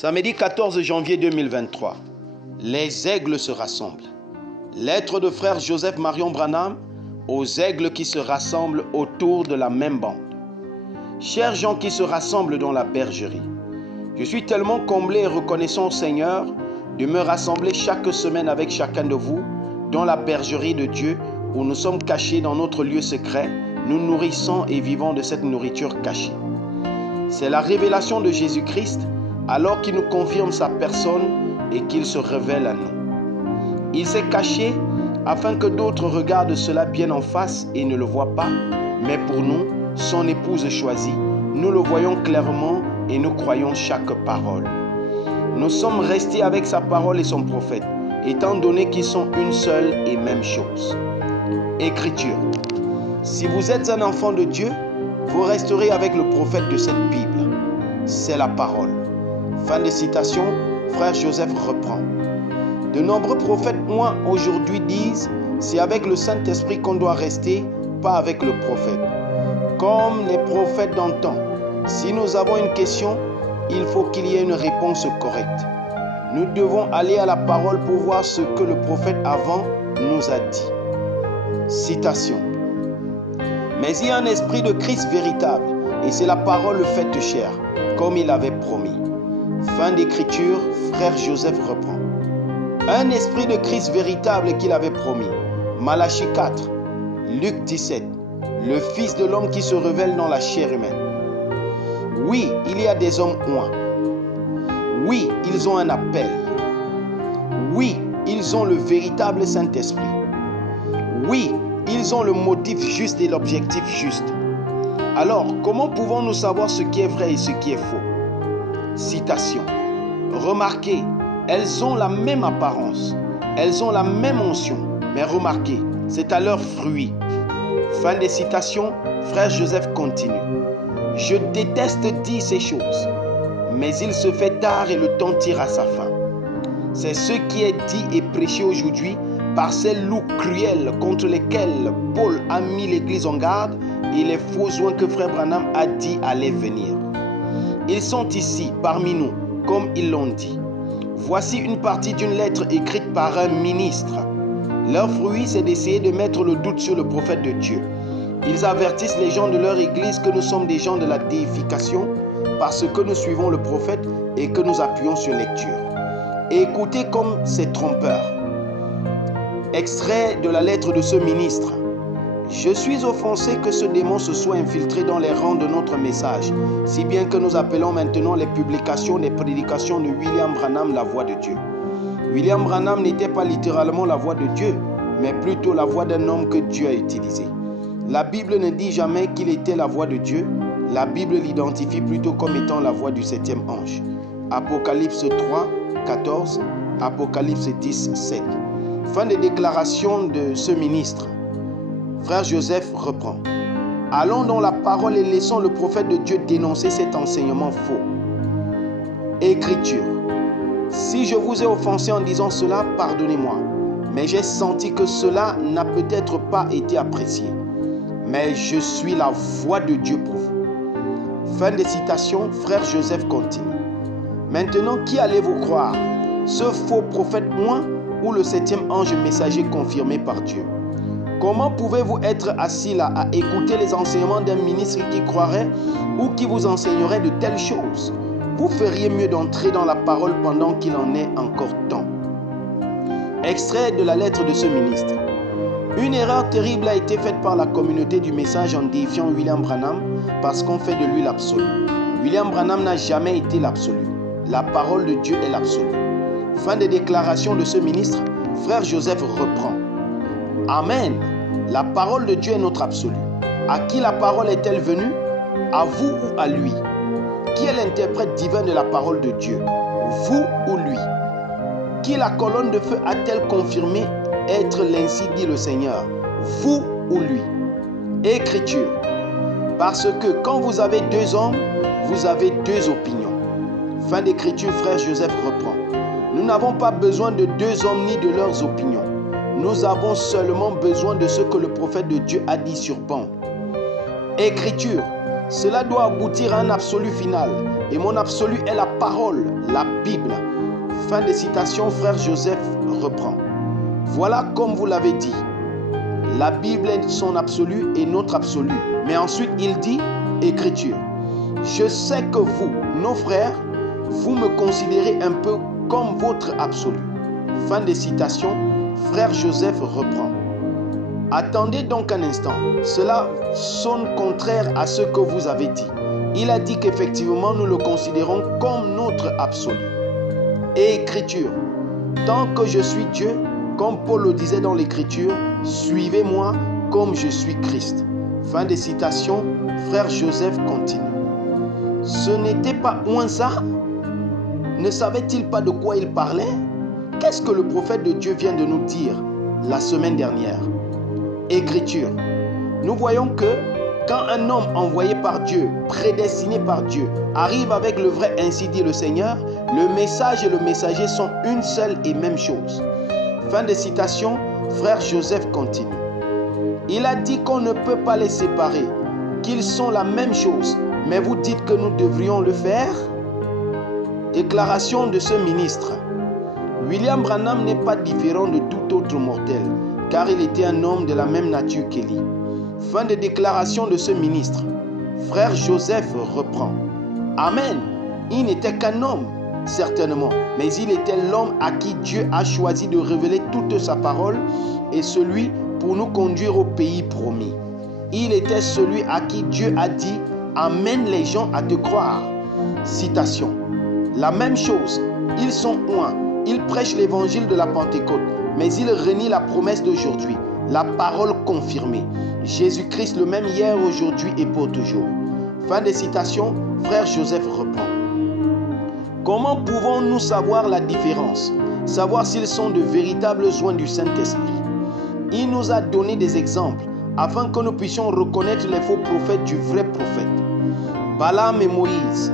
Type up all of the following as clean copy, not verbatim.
Samedi 14 janvier 2023, les aigles se rassemblent. Lettre de frère Joseph Marion Branham aux aigles qui se rassemblent autour de la même bande. Chers gens qui se rassemblent dans la bergerie, je suis tellement comblé et reconnaissant au Seigneur de me rassembler chaque semaine avec chacun de vous dans la bergerie de Dieu où nous sommes cachés dans notre lieu secret, nous nourrissons et vivons de cette nourriture cachée. C'est la révélation de Jésus-Christ alors qu'il nous confirme sa personne et qu'il se révèle à nous. Il s'est caché afin que d'autres regardent cela bien en face et ne le voient pas, mais pour nous, son épouse choisie, nous le voyons clairement et nous croyons chaque parole. Nous sommes restés avec sa parole et son prophète, étant donné qu'ils sont une seule et même chose. Écriture. Si vous êtes un enfant de Dieu, vous resterez avec le prophète de cette Bible. C'est la parole. Fin de citation, frère Joseph reprend. De nombreux prophètes, moi, aujourd'hui disent, c'est avec le Saint-Esprit qu'on doit rester, pas avec le prophète. Comme les prophètes d'antan, si nous avons une question, il faut qu'il y ait une réponse correcte. Nous devons aller à la parole pour voir ce que le prophète avant nous a dit. Citation. Mais il y a un esprit de Christ véritable, et c'est la parole faite chair, comme il avait promis. Fin d'écriture, frère Joseph reprend. Un esprit de Christ véritable qu'il avait promis. Malachie 4, Luc 17, le Fils de l'homme qui se révèle dans la chair humaine. Oui, il y a des hommes oints. Oui, ils ont un appel. Oui, ils ont le véritable Saint-Esprit. Oui, ils ont le motif juste et l'objectif juste. Alors, comment pouvons-nous savoir ce qui est vrai et ce qui est faux? Citation. Remarquez, elles ont la même apparence, elles ont la même onction, mais remarquez, c'est à leurs fruits. Fin des citations, frère Joseph continue. Je déteste dire ces choses, mais il se fait tard et le temps tire à sa fin. C'est ce qui est dit et prêché aujourd'hui par ces loups cruels contre lesquels Paul a mis l'Église en garde et les faux oints que frère Branham a dit allaient venir. Ils sont ici, parmi nous, comme ils l'ont dit. Voici une partie d'une lettre écrite par un ministre. Leur fruit, c'est d'essayer de mettre le doute sur le prophète de Dieu. Ils avertissent les gens de leur église que nous sommes des gens de la déification parce que nous suivons le prophète et que nous appuyons sur lecture. Et écoutez comme c'est trompeur. Extrait de la lettre de ce ministre. Je suis offensé que ce démon se soit infiltré dans les rangs de notre message, si bien que nous appelons maintenant les publications des prédications de William Branham la voix de Dieu. William Branham n'était pas littéralement la voix de Dieu, mais plutôt la voix d'un homme que Dieu a utilisé. La Bible ne dit jamais qu'il était la voix de Dieu, la Bible l'identifie plutôt comme étant la voix du 7e ange. Apocalypse 3, 14, Apocalypse 10, 7. Fin de déclaration de ce ministre. Frère Joseph reprend. Allons dans la parole et laissons le prophète de Dieu dénoncer cet enseignement faux. Écriture. Si je vous ai offensé en disant cela, pardonnez-moi. Mais j'ai senti que cela n'a peut-être pas été apprécié. Mais je suis la voix de Dieu pour vous. Fin de citation, frère Joseph continue. Maintenant, qui allez-vous croire? Ce faux prophète oint ou le 7e ange messager confirmé par Dieu? Comment pouvez-vous être assis là à écouter les enseignements d'un ministre qui croirait ou qui vous enseignerait de telles choses? Vous feriez mieux d'entrer dans la parole pendant qu'il en est encore temps. Extrait de la lettre de ce ministre. Une erreur terrible a été faite par la communauté du message en déifiant William Branham parce qu'on fait de lui l'absolu. William Branham n'a jamais été l'absolu. La parole de Dieu est l'absolu. Fin des déclarations de ce ministre, frère Joseph reprend. Amen. La parole de Dieu est notre absolu. À qui la parole est-elle venue? À vous ou à lui? Qui est l'interprète divin de la parole de Dieu? Vous ou lui? Qui la colonne de feu a-t-elle confirmé être l'ainsi dit le Seigneur? Vous ou lui? Écriture. Parce que quand vous avez deux hommes, vous avez deux opinions. Fin d'écriture, frère Joseph reprend. Nous n'avons pas besoin de deux hommes ni de leurs opinions. Nous avons seulement besoin de ce que le prophète de Dieu a dit sur banc. Écriture. Cela doit aboutir à un absolu final. Et mon absolu est la parole, la Bible. Fin de citation, frère Joseph reprend. Voilà comme vous l'avez dit. La Bible est son absolu et notre absolu. Mais ensuite, il dit, Écriture. Je sais que vous, nos frères, vous me considérez un peu comme votre absolu. Fin de citation, frère Joseph reprend. Attendez donc un instant. Cela sonne contraire à ce que vous avez dit. Il a dit qu'effectivement, nous le considérons comme notre absolu. Et Écriture. Tant que je suis Dieu, comme Paul le disait dans l'Écriture, suivez-moi comme je suis Christ. Fin de citation, frère Joseph continue. Ce n'était pas moins ça? Ne savait-il pas de quoi il parlait? Qu'est-ce que le prophète de Dieu vient de nous dire la semaine dernière? Écriture. Nous voyons que quand un homme envoyé par Dieu, prédestiné par Dieu, arrive avec le vrai ainsi dit le Seigneur, le message et le messager sont une seule et même chose. Fin de citation, frère Joseph continue. Il a dit qu'on ne peut pas les séparer, qu'ils sont la même chose, mais vous dites que nous devrions le faire? Déclaration de ce ministre. William Branham n'est pas différent de tout autre mortel, car il était un homme de la même nature qu'Élie. Fin de déclaration de ce ministre. Frère Joseph reprend. Amen. Il n'était qu'un homme, certainement, mais il était l'homme à qui Dieu a choisi de révéler toute sa parole et celui pour nous conduire au pays promis. Il était celui à qui Dieu a dit « Amène les gens à te croire ». Citation. La même chose, ils sont un, ils prêchent l'évangile de la Pentecôte, mais ils renient la promesse d'aujourd'hui, la parole confirmée. Jésus-Christ le même hier, aujourd'hui et pour toujours. Fin de citation, frère Joseph reprend. Comment pouvons-nous savoir la différence? Savoir s'ils sont de véritables oies du Saint-Esprit? Il nous a donné des exemples afin que nous puissions reconnaître les faux prophètes du vrai prophète. Balaam et Moïse,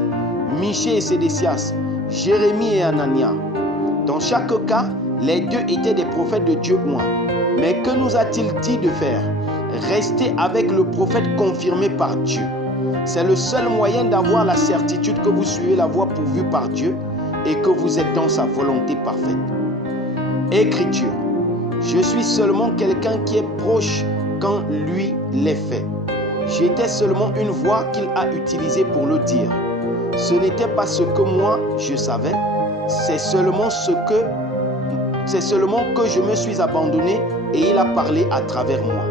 Michée et Sédécias, Jérémie et Anania. Dans chaque cas, les deux étaient des prophètes de Dieu oints. Mais que nous a-t-il dit de faire? Rester avec le prophète confirmé par Dieu. C'est le seul moyen d'avoir la certitude que vous suivez la voie pourvue par Dieu et que vous êtes dans sa volonté parfaite. Écriture. Je suis seulement quelqu'un qui est proche quand lui l'est fait. J'étais seulement une voix qu'il a utilisée pour le dire. Ce n'était pas ce que moi je savais, c'est seulement que je me suis abandonné et il a parlé à travers moi.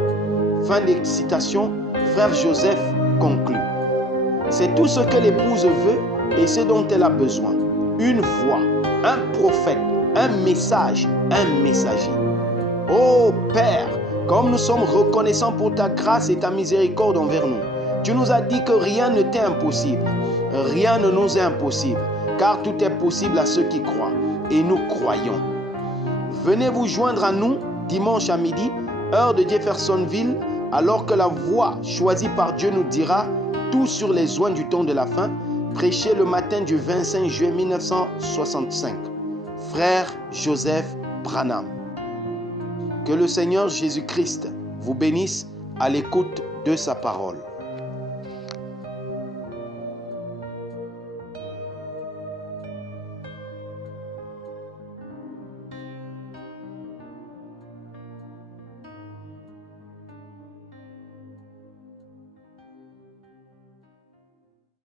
Fin de citation, frère Joseph conclut. C'est tout ce que l'épouse veut et ce dont elle a besoin. Une voix, un prophète, un message, un messager. Ô Père, comme nous sommes reconnaissants pour ta grâce et ta miséricorde envers nous, tu nous as dit que rien ne t'est impossible. Rien ne nous est impossible, car tout est possible à ceux qui croient. Et nous croyons. Venez vous joindre à nous dimanche à midi, heure de Jeffersonville, alors que la voix choisie par Dieu nous dira tout sur les oins du temps de la fin, prêché le matin du 25 juin 1965. Frère Joseph Branham. Que le Seigneur Jésus-Christ vous bénisse à l'écoute de sa parole.